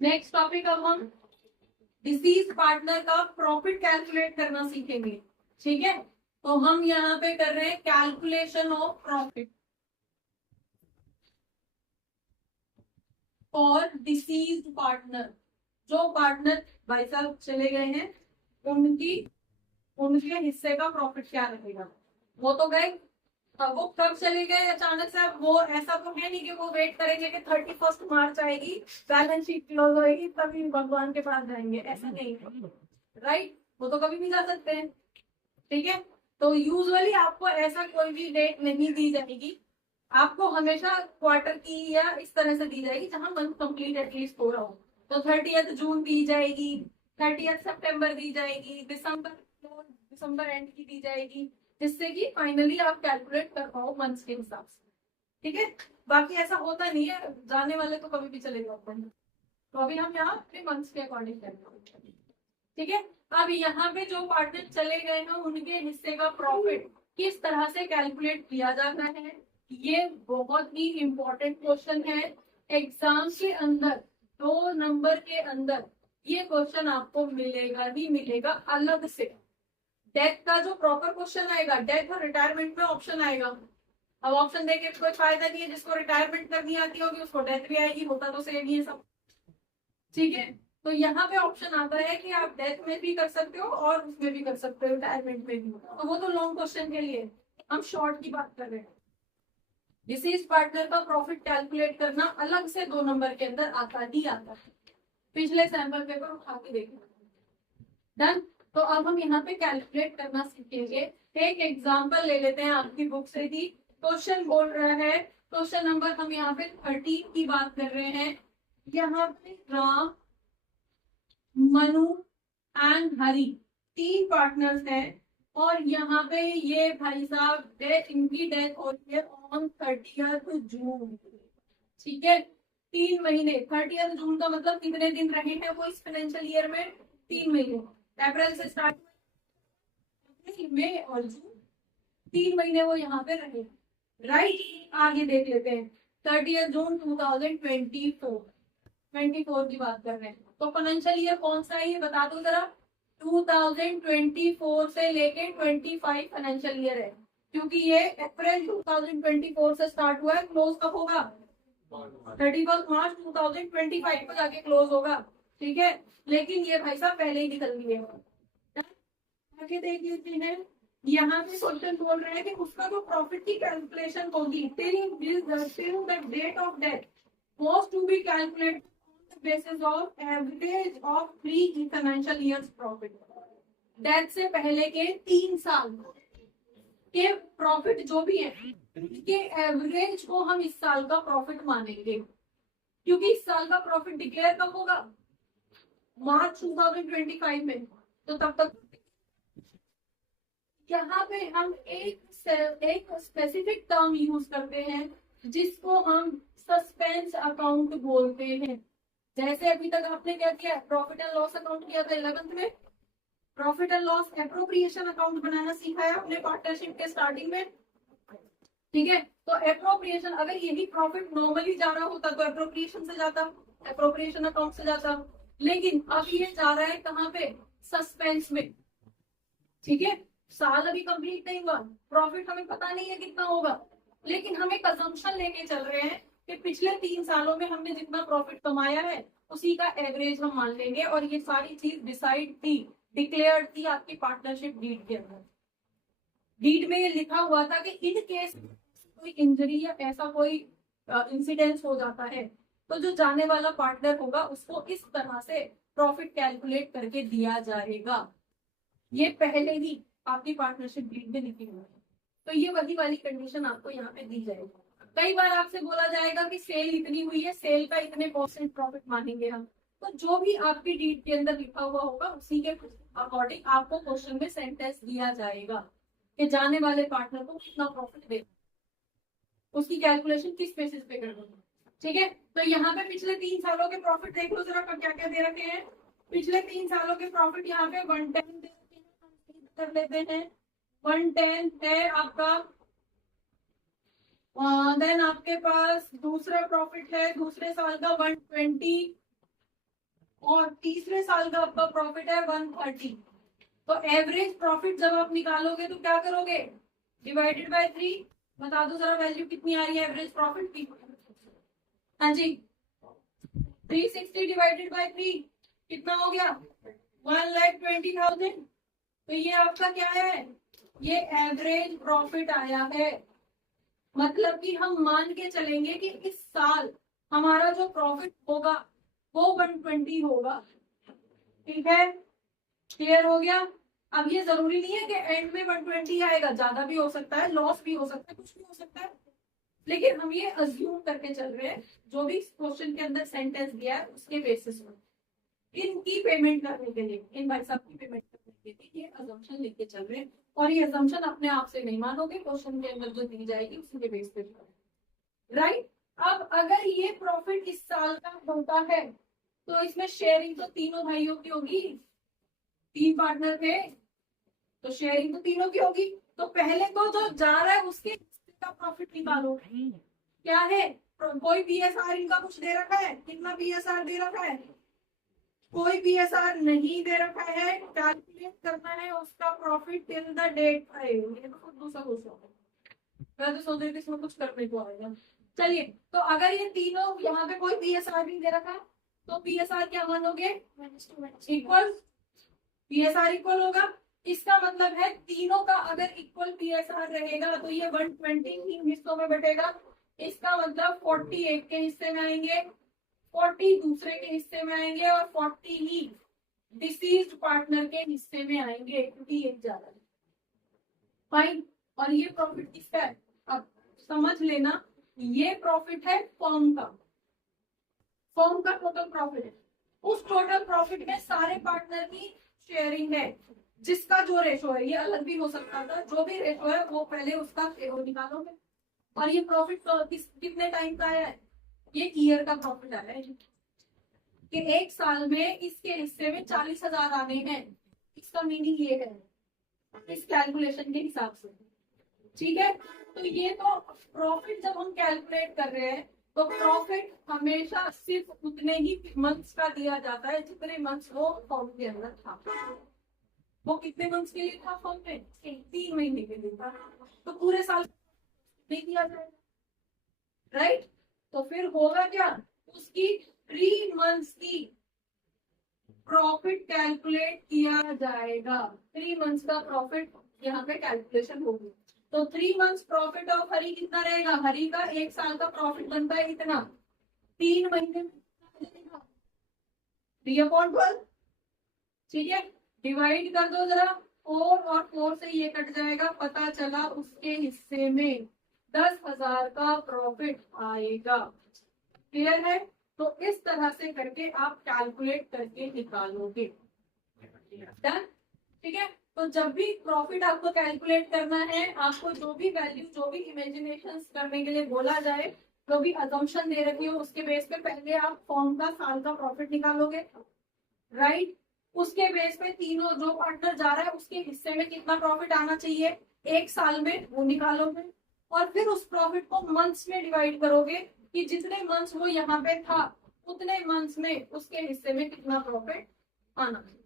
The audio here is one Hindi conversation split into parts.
नेक्स्ट टॉपिक अब हम डिसीज पार्टनर का प्रॉफिट कैलकुलेट करना सीखेंगे। ठीक है, तो हम यहाँ पे कर रहे हैं calculation of profit for disease partner. जो पार्टनर भाई साहब चले गए हैं, उनकी उनके हिस्से का प्रॉफिट क्या रहेगा। वो तो गए, अब वो कब चले गए अचानक से। अब वो ऐसा तो है नहीं कि वो वेट करेंगे कि 31 मार्च आएगी, बैलेंस शीट क्लोज होएगी तभी भगवान के पास जाएंगे, ऐसा नहीं है। राइट, वो तो कभी भी जा सकते हैं। ठीक है, तो यूजुअली आपको ऐसा कोई भी डेट नहीं दी जाएगी, आपको हमेशा क्वार्टर की या इस तरह से दी जाएगी जहां मंथ कंप्लीट एटलीस्ट हो रहा हो। तो 30 जून दी जाएगी, 30 सितंबर दी जाएगी, दिसंबर एंड की दी जाएगी, जिससे कि फाइनली आप कैलकुलेट कर पाओ मंथ्स के हिसाब से। ठीक है, बाकी ऐसा होता नहीं है, जाने वाले तो कभी भी चले जाते हैं। तो अभी हम यहाँ अपने मंथ्स के अकॉर्डिंग करेंगे। ठीक है, अब यहाँ पे जो पार्टनर चले गए हैं उनके हिस्से का प्रॉफिट किस तरह से कैलकुलेट किया जाता है, ये बहुत ही इंपॉर्टेंट क्वेश्चन है। एग्जाम के अंदर 2 नंबर के अंदर ये क्वेश्चन आपको मिलेगा ही मिलेगा अलग से। डेथ का जो प्रॉपर क्वेश्चन आएगा, डेथ और रिटायरमेंट में ऑप्शन आएगा। अब ऑप्शन देके कोई फायदा नहीं है, जिसको रिटायरमेंट करनी आती होगी उसको डेथ भी आएगी, होता तो सेम ही है सब। ठीक है, तो यहाँ पे ऑप्शन आता है कि आप डेथ में भी कर सकते हो और उसमें भी कर सकते हो, रिटायरमेंट में भी। तो वो तो लॉन्ग क्वेश्चन के लिए, हम शॉर्ट की बात कर रहे हैं। डिसीज पार्टनर का प्रॉफिट कैलकुलेट करना अलग से 2 नंबर के अंदर आता ही आता है। पिछले सैंपल पेपर उठा के देखना। डन, तो अब हम यहाँ पे कैलकुलेट करना सीखेंगे। एक एग्जांपल ले लेते हैं आपकी बुक से ही। क्वेश्चन बोल रहा है, क्वेश्चन नंबर हम यहाँ पे 13 की बात कर रहे हैं। यहाँ पे राम, मनु एंड हरि 3 पार्टनर्स हैं, और यहाँ पे ये भाई साहब डेथ, इनकी डेथ हो रही है ऑन 30 जून। ठीक है, 3 महीने, 30 जून का मतलब कितने दिन रहे हैं वो इस फाइनेंशियल ईयर में? 3 महीने। अप्रैल से स्टार्ट, मई और जून, 3 महीने वो यहाँ पे रहे। राइट, आगे देख लेते हैं। 30 जून 2024 की बात कर रहे हैं, तो फाइनेंशियल ईयर कौन सा है ये बता दो जरा। 2024 से लेके 25 फाइनेंशियल ईयर है, क्योंकि ये अप्रैल 2024 से स्टार्ट हुआ है। क्लोज कब होगा? 31 मार्च 2025 को जाके क्लोज होगा। ठीक है, लेकिन ये भाई साहब पहले ही निकल गए। आगे देख लेते हैं, यहाँ पे क्वेश्चन बोल रहे हैं कि उसका जो प्रॉफिट की कैलकुलेशन होगी till the date of death was to be calculated on the basis of average of 3 financial years profit। Death से पहले के 3 साल के प्रॉफिट जो भी है, उसके एवरेज को हम इस साल का प्रॉफिट मानेंगे, क्योंकि इस साल का प्रॉफिट डिक्लेयर कब होगा? मार्च 2025 में। तो तब तक यहाँ पे हम एक स्पेसिफिक टर्म यूज करते हैं जिसको हम सस्पेंस अकाउंट बोलते हैं। जैसे अभी तक आपने क्या किया, प्रॉफिट एंड लॉस अकाउंट किया था 11th में, profit and loss appropriation account बनाना सीखा है अपने पार्टनरशिप के स्टार्टिंग में। ठीक है, तो एप्रोप्रिएशन, अगर यही प्रॉफिट नॉर्मली जा रहा होता तो एप्रोप्रिएशन से जाता, एप्रोप्रिएशन अकाउंट से जाता, लेकिन अब ये जा रहा है कहाँ पे? सस्पेंस में। ठीक है, साल अभी कंप्लीट नहीं हुआ, प्रॉफिट हमें पता नहीं है कितना होगा, लेकिन हम एक असम्पशन लेके चल रहे हैं कि पिछले 3 सालों में हमने जितना प्रॉफिट कमाया है उसी का एवरेज हम मान लेंगे। और ये सारी चीज डिसाइड थी, डिक्लेयर थी आपकी पार्टनरशिप डीड के अंदर। डीड में ये लिखा हुआ था कि इन केस कोई इंजरी या ऐसा कोई इंसिडेंस हो जाता है तो जो जाने वाला पार्टनर होगा उसको इस तरह से प्रॉफिट कैलकुलेट करके दिया जाएगा। ये पहले ही आपकी पार्टनरशिप डीड में लिखी हुई है। तो ये वही वाली कंडीशन आपको यहाँ पे दी जाएगी। कई बार आपसे बोला जाएगा कि सेल इतनी हुई है, सेल का इतने % प्रॉफिट मानेंगे हम। तो जो भी आपकी डीड के अंदर लिखा हुआ होगा उसी के अकॉर्डिंग आपको क्वेश्चन में सेंटेंस दिया जाएगा कि जाने वाले पार्टनर को कितना प्रॉफिट दे, उसकी कैलकुलेशन किस बेसिस पे करनी है। ठीक है, तो यहाँ पे पिछले 3 सालों के प्रॉफिट देख लो जरा, क्या क्या दे रखे हैं। पिछले 3 सालों के प्रॉफिट यहाँ पे 110 दे रखे हैं, कर लेते हैं। 110 है आपका। देन आपके पास दूसरा प्रॉफिट है दूसरे साल का 120। और तीसरे साल का आपका प्रॉफिट है 130। तो एवरेज प्रॉफिट जब आप निकालोगे तो क्या करोगे, डिवाइडेड बाय 3। बता दो जरा वैल्यू कितनी आ रही है एवरेज प्रॉफिट की। हाँ जी, 360 डिवाइडेड बाय 3 कितना हो गया, 1,20,000। तो ये आपका क्या है, ये एवरेज प्रॉफिट आया है। मतलब कि हम मान के चलेंगे कि इस साल हमारा जो प्रॉफिट होगा वो 120 होगा। ठीक है, क्लियर हो गया। अब ये जरूरी नहीं है कि एंड में 120 आएगा, ज्यादा भी हो सकता है, लॉस भी हो सकता है, कुछ भी हो सकता है, लेकिन हम ये अज्यूम करके चल रहे हैं जो भी क्वेश्चन के अंदर सेंटेंस दिया है उसके बेसिस पर। इनकी पेमेंट करने के लिए, इन भाई साहब की पेमेंट करने के लिए ये अजम्पशन लेके चल रहे हैं। और ये अजम्पशन अपने आप से नहीं मानोगे, क्वेश्चन के अंदर जो दी जाएगी उसके बेस पे, राइट। अब अगर ये प्रॉफिट इस साल का होता है तो इसमें शेयरिंग तो तीनों भाइयों की होगी, 3 पार्टनर थे तो शेयरिंग तो तीनों की होगी। तो पहले तो जो जा रहा है उसके हिस्से का प्रॉफिट निकालो। क्या है, कोई बीएसआर इनका कुछ दे रखा है, कितना बीएसआर दे रखा है, कोई बीएसआर नहीं दे रखा है। कैलकुलेट करना है उसका प्रॉफिट टिल द डेट है। ये तो दूसरा क्वेश्चन, मैं तो सोच रही थी इसमें कुछ करने को आएगा। चलिए, तो अगर ये तीनों यहाँ पे कोई बीएसआर नहीं दे रखा तो बीएसआर क्या मानोगे, इक्वल, बीएसआर इक्वल होगा। इसका मतलब है तीनों का अगर इक्वल बीएसआर रहेगा तो ये 120 तीन हिस्सों में बटेगा। इसका मतलब 40 एक के हिस्से में आएंगे, 40 दूसरे के हिस्से में आएंगे और 40 ही डिसीज्ड पार्टनर के हिस्से में आएंगे, क्योंकि एक ज्यादा है। फाइन। और ये प्रॉफिट किसका है, अब समझ लेना, ये प्रॉफिट है फर्म का, फर्म का टोटल प्रॉफिट है। उस टोटल प्रॉफिट में सारे पार्टनर की शेयरिंग है, जिसका जो रेशो है, ये अलग भी हो सकता था, जो भी रेशो है वो पहले उसका निकालोगे। और ये प्रॉफिट कितने टाइम का है, ये ईयर का प्रॉफिट आया है कि एक साल में इसके हिस्से में 40,000 आने हैं। इसका मीनिंग ये है इस कैलकुलेशन के हिसाब से। ठीक है, तो ये तो प्रॉफिट जब हम कैलकुलेट कर रहे हैं तो प्रॉफिट हमेशा सिर्फ उतने ही मंथ्स का दिया जाता है जितने मंथ्स वो फॉर्म के अंदर था। वो कितने मंथ्स के लिए था फॉर्म में, 3 महीने के लिए था, तो पूरे साल नहीं दिया जाएगा, राइट। तो फिर होगा क्या, उसकी 3 मंथ्स की प्रॉफिट कैलकुलेट किया जाएगा। 3 मंथ्स का प्रॉफिट यहाँ पे कैलकुलेशन होगी। तो 3 मंथ्स प्रॉफिट ऑफ हरी कितना रहेगा, हरी का एक साल का प्रॉफिट बनता है इतना, 3 महीने में 3/12। ठीक है, डिवाइड कर दो जरा, 4 और 4 से ये कट जाएगा, पता चला उसके हिस्से में 10,000 का प्रॉफिट आएगा। क्लियर है, तो इस तरह से करके आप कैलकुलेट करके निकालोगे। डन। ठीक है, तो जब भी प्रॉफिट आपको कैलकुलेट करना है, आपको जो भी वैल्यू, जो भी इमेजिनेशन करने के लिए बोला जाए, जो भी अजम्पशन दे रखी हो उसके बेस पे पहले आप फॉर्म का साल का प्रॉफिट निकालोगे, राइट। उसके बेस पे तीनों जो पार्टनर जा रहा है उसके हिस्से में कितना प्रॉफिट आना चाहिए एक साल में, वो निकालोगे। और फिर उस प्रॉफिट को मंथ्स में डिवाइड करोगे कि जितने मंथ्स वो यहाँ पे था उतने मंथ्स में उसके हिस्से में कितना प्रॉफिट आना चाहिए।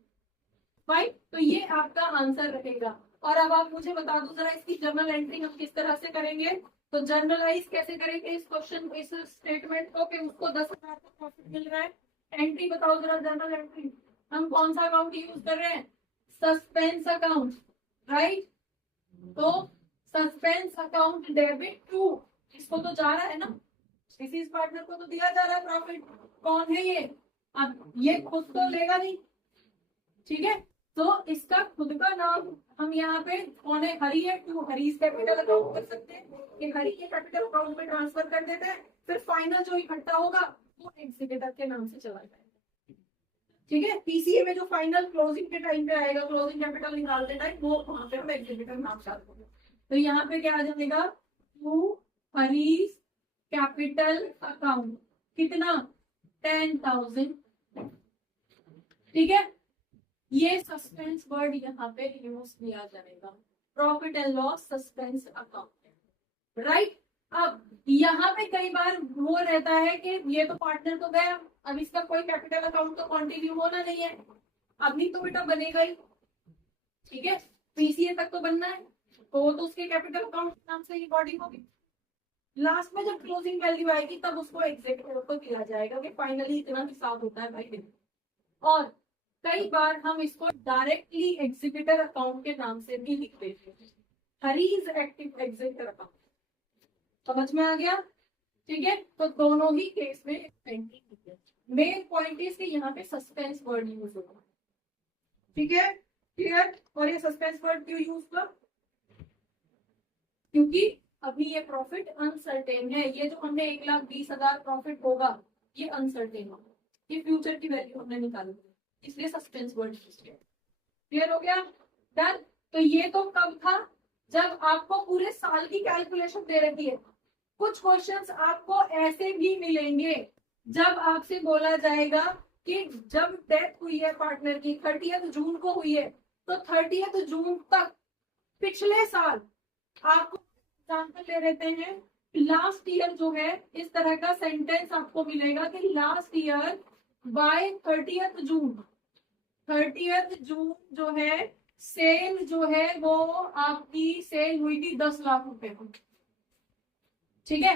फाइन, तो ये आपका आंसर रहेगा। और अब आप मुझे बता दो जरा इसकी जर्नल एंट्री हम किस तरह से करेंगे। तो जर्नलाइज कैसे करेंगे इस क्वेश्चन, इस स्टेटमेंट को कि उसको 10,000 का प्रॉफिट मिल रहा है। एंट्री बताओ जरा, जर्नल एंट्री हम कौन सा अकाउंट यूज कर रहे हैं, सस्पेंस अकाउंट, राइट। तो सस्पेंस अकाउंट डेबिट टू, इसको तो जा रहा है ना, किसी पार्टनर को तो दिया जा रहा है प्रॉफिट, कौन है ये, अब ये खुद तो लेगा नहीं, ठीक है। तो इसका खुद का नाम हम यहाँ पे कौन है, हरी है, टू हरीज कैपिटल अकाउंट कर सकते हैं कि हरी के कैपिटल अकाउंट में ट्रांसफर कर देते हैं। फिर फाइनल जो इकट्ठा होगा वो एग्जीक्यूटर के नाम से चला जाएगा। ठीक है, पीसीए में जो फाइनल क्लोजिंग के टाइम पे आएगा, क्लोजिंग कैपिटल निकालते टाइम, वो वहां पे हम एग्जीक्यूटर नाम चालू होगा। तो यहाँ पे क्या आ जाएगा, टू हरीज कैपिटल अकाउंट, कितना 10,000। ठीक है, ये सस्पेंस वर्ड यहाँ पे यूज किया जाएगा, profit and loss suspense account, right. अब यहाँ पे कई बार वो रहता है कि ये तो पार्टनर तो गया, अब इसका कोई कैपिटल अकाउंट तो कंटिन्यू होना नहीं है, अब नहीं तो बेटा बनेगा ही, ठीक है, पीसीए तक तो बनना है, तो वो तो उसके कैपिटल अकाउंट के नाम से ही बॉडी होगी। लास्ट में जब क्लोजिंग वैल्यू आएगी तब उसको एग्जीक्यूटिव को दिया जाएगा कि फाइनली इतना हिसाब होता है भाई। और कई बार हम इसको डायरेक्टली एग्जीक्यूटर अकाउंट के नाम से भी लिख देते हैं, हरीज एक्टिव एग्जीक्यूटर अकाउंट। समझ में आ गया? ठीक है, तो दोनों ही केस में मेन पॉइंट इज कि यहाँ पे सस्पेंस वर्ड यूज होगा। ठीक है, क्लियर? और ये सस्पेंस वर्ड क्यों यूज हुआ? क्योंकि अभी ये प्रॉफिट अनसर्टेन है, ये जो हमने 1,20,000 प्रॉफिट होगा ये अनसर्टेन होगा, ये फ्यूचर की वैल्यू हमने निकाली, इसलिए सस्पेंस वर्ड यूज किया। क्लियर हो गया? डन। तो ये तो कब था? जब आपको पूरे साल की कैलकुलेशन दे रखी है। कुछ क्वेश्चंस आपको ऐसे भी मिलेंगे जब आपसे बोला जाएगा कि जब डेथ हुई है पार्टनर की 30 जून को हुई है, तो 30 जून तक पिछले साल आपको एग्जाम्पल ले लेते हैं, लास्ट ईयर जो है, इस तरह का सेंटेंस आपको मिलेगा कि लास्ट ईयर बाय 30 जून, 30 जून जो है सेल जो है वो आपकी सेल हुई थी 10 लाख रुपए को। ठीक है,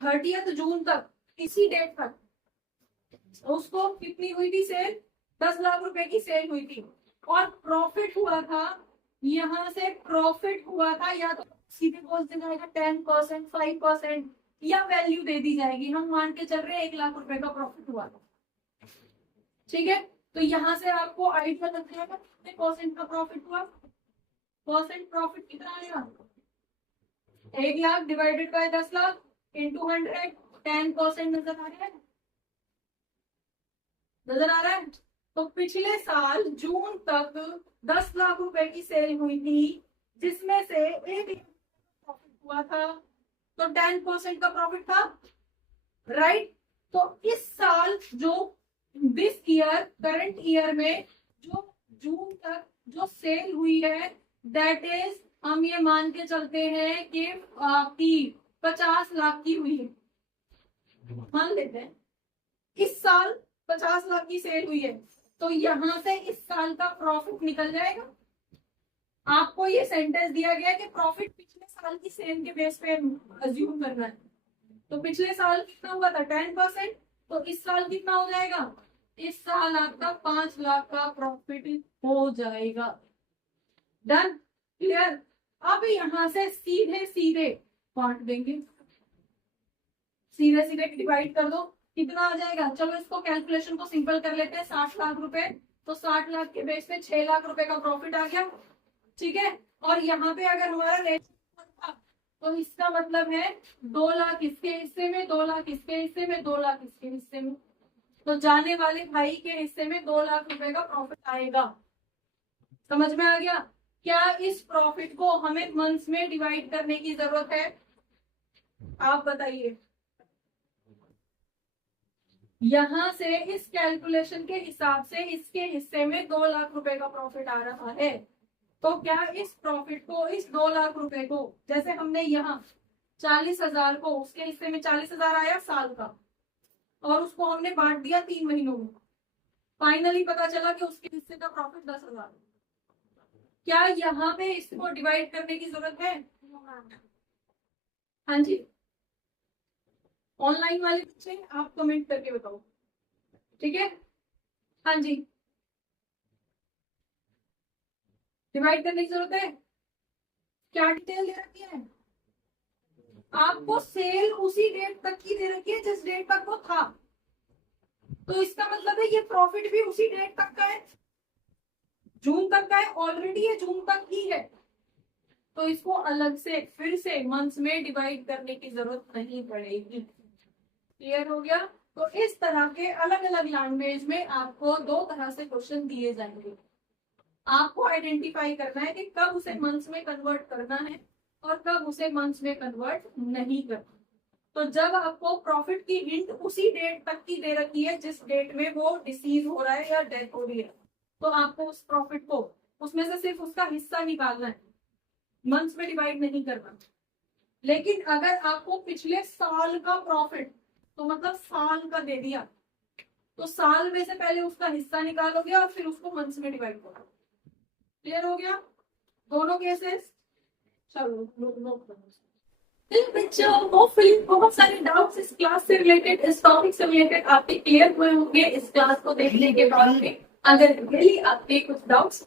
30 जून तक, इसी डेट तक उसको कितनी हुई थी सेल? 10 लाख रुपए की सेल हुई थी, और प्रॉफिट हुआ था, यहां से प्रॉफिट हुआ था या तो सीधे बोल दिया जाएगा 10%, 5% या वैल्यू दे दी जाएगी। हम मान के चल रहे हैं 1 लाख रुपए का प्रॉफिट हुआ था। ठीक है, तो यहां से आपको आइडिया लग जाएगा कितने परसेंट का प्रॉफिट हुआ। परसेंट प्रॉफिट कितना आएगा? 1 lakh divided by 10 lakh into 100, 10% नजर आ रहा है? नजर आ रहा है? तो पिछले साल जून तक 10 लाख रुपए की सेल हुई थी, जिसमें से 1 लाख प्रॉफिट हुआ था, तो 10% का प्रॉफिट था, राइट? तो इस साल जो दिस ईयर करंट ईयर में जो जून तक जो सेल हुई है, दैट इज हम ये मान के चलते हैं कि आपकी 50 लाख की हुई है, मान लेते हैं इस साल 50 लाख की सेल हुई है, तो यहां से इस साल का प्रॉफिट निकल जाएगा। आपको ये सेंटेंस दिया गया कि प्रॉफिट पिछले साल की सेल के बेस पे अज्यूम करना है, तो पिछले साल कितना हुआ था? 10%, तो इस साल कितना हो जाएगा? इस साल आपका 5 लाख का प्रॉफिट हो जाएगा। डन? क्लियर? अब यहां से सीधे सीधे बांट देंगे, सीधे सीधे डिवाइड कर दो, कितना आ जाएगा? चलो इसको कैलकुलेशन को सिंपल कर लेते हैं। 60 लाख रुपए, तो 60 लाख के बेस पे 6 लाख रुपए का प्रॉफिट आ गया। ठीक है, और यहाँ पे अगर हमारा रेशियो था, तो इसका मतलब है 2 लाख इसके हिस्से में, 2 लाख इसके हिस्से में, 2 लाख इसके हिस्से में, तो जाने वाले भाई के हिस्से में 2 लाख रुपए का प्रॉफिट आएगा। समझ में आ गया? क्या इस प्रॉफिट को हमें मंथ्स में डिवाइड करने की जरूरत है? आप बताइए। यहां से इस कैलकुलेशन के हिसाब से इसके हिस्से में 2 लाख रुपए का प्रॉफिट आ रहा है, तो क्या इस प्रॉफिट को, इस 2 लाख रुपए को, जैसे हमने यहाँ 40,000 को, उसके हिस्से में 40,000 आया साल का, और उसको हमने बांट दिया 3 महीनों में, फाइनली पता चला कि उसके हिस्से का प्रॉफिट 10,000। क्या यहाँ पे इसको डिवाइड करने की जरूरत है? हाँ जी, ऑनलाइन वाले बच्चे आप कमेंट करके बताओ। ठीक है, हाँ जी, डिवाइड करने की जरूरत है? क्या डिटेल दे रखी है? आपको सेल उसी डेट तक की दे रखी है जिस डेट तक वो था, तो इसका मतलब है ये प्रॉफिट भी उसी डेट तक का है, जून तक का है, ऑलरेडी ये जून तक ही है, तो इसको अलग से फिर से मंथ्स में डिवाइड करने की जरूरत नहीं पड़ेगी। क्लियर हो गया? तो इस तरह के अलग अलग लैंग्वेज में आपको 2 तरह से क्वेश्चन दिए जाएंगे। आपको आइडेंटिफाई करना है कि कब उसे मंथ्स में कन्वर्ट करना है और कब उसे मंथ्स में कन्वर्ट नहीं करना। तो जब आपको प्रॉफिट की हिंट उसी डेट तक की दे रखी है जिस डेट में वो डिसीज हो रहा है या डेथ हो रही है, तो आपको उस प्रॉफिट को, उसमें से सिर्फ उसका हिस्सा निकालना है, मंथ्स में डिवाइड नहीं करना। लेकिन अगर आपको पिछले साल का प्रॉफिट, तो मतलब साल का दे दिया, तो साल में से पहले उसका हिस्सा निकालोगे और फिर उसको मंथ्स में डिवाइड करोगे। क्लियर हो गया दोनों केसेस? चलो नोट करो। बच्चों होपफुली बहुत सारे डाउट्स इस क्लास से रिलेटेड, इस टॉपिक से रिलेटेड आपके क्लियर हुए होंगे इस क्लास को देखने के बाद में। अगर रियली आपके कुछ डाउट्स,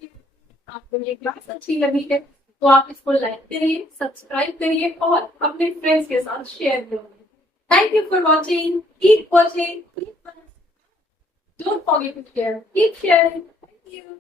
आपको ये क्लास अच्छी लगी है तो आप इसको लाइक करिए, सब्सक्राइब करिए और अपने फ्रेंड्स के साथ शेयर करिए। Thank you for watching, keep watching, don't forget to share, keep sharing. Thank you.